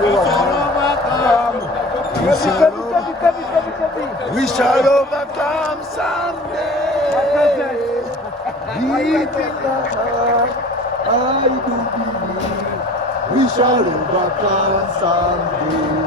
We shall overcome someday. Deep in the heart, I do believe we shall overcome someday.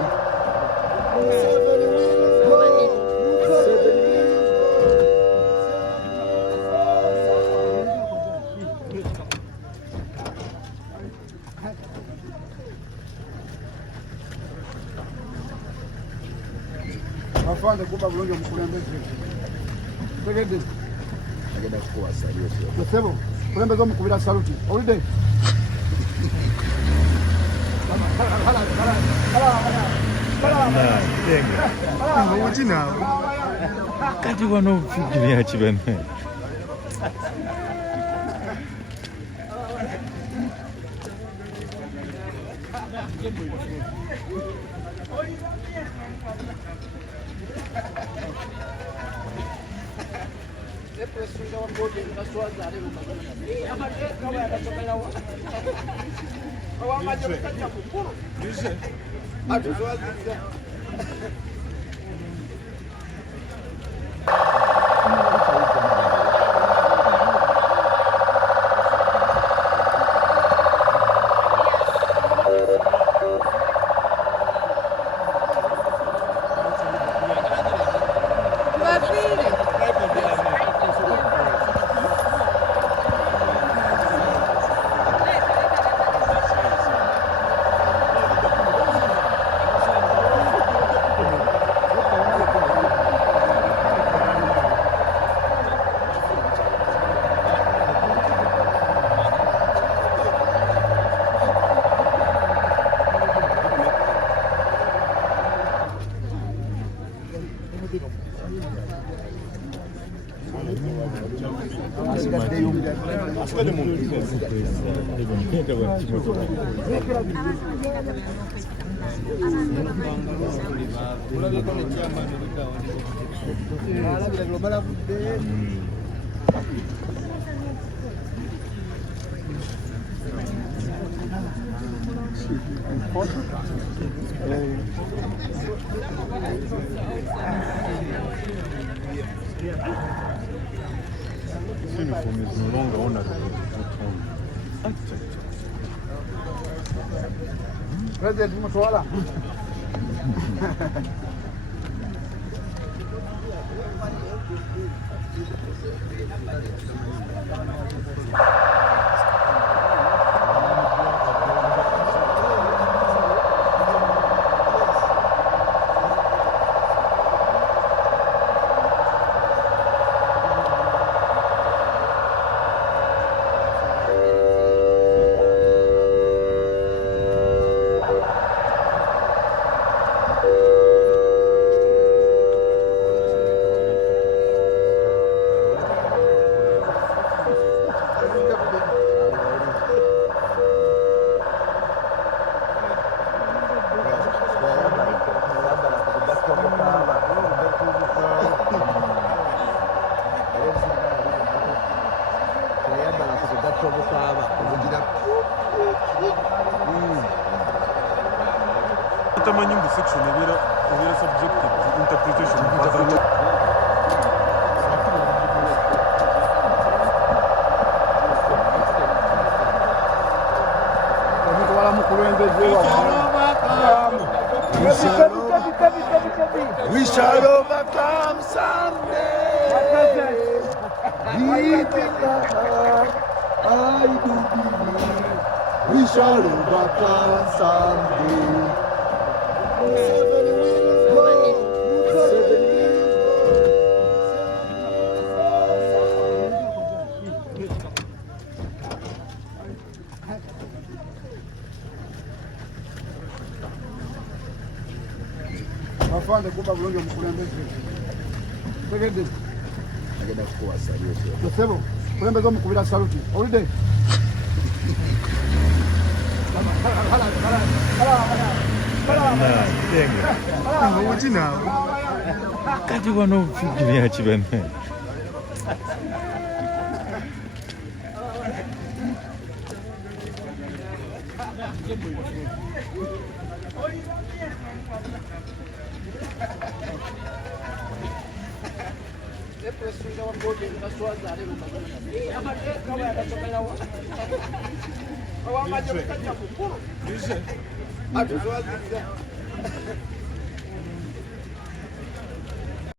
Afande kuba bulungi omukulembeze. Tegedde. Agenda kukuwasa aliyo. Nsebo, kulembeze omukubira saluti. Owulidde? Kati wano fikiria kibene. This uniform is no longer honorable. President Mutwala. Tamanho do section era subjective interpretation. Mutwala mukulembeze We shall overcome someday. Deep in the heart, I do believe we shall overcome someday. Afande kuba bulungi omukulembeze. Tegedde. Agenda kukuwasa aliyo. Nsebo, kulembeze omukubira saluti. Owulidde? Kati wano fikiria kibene. Dice.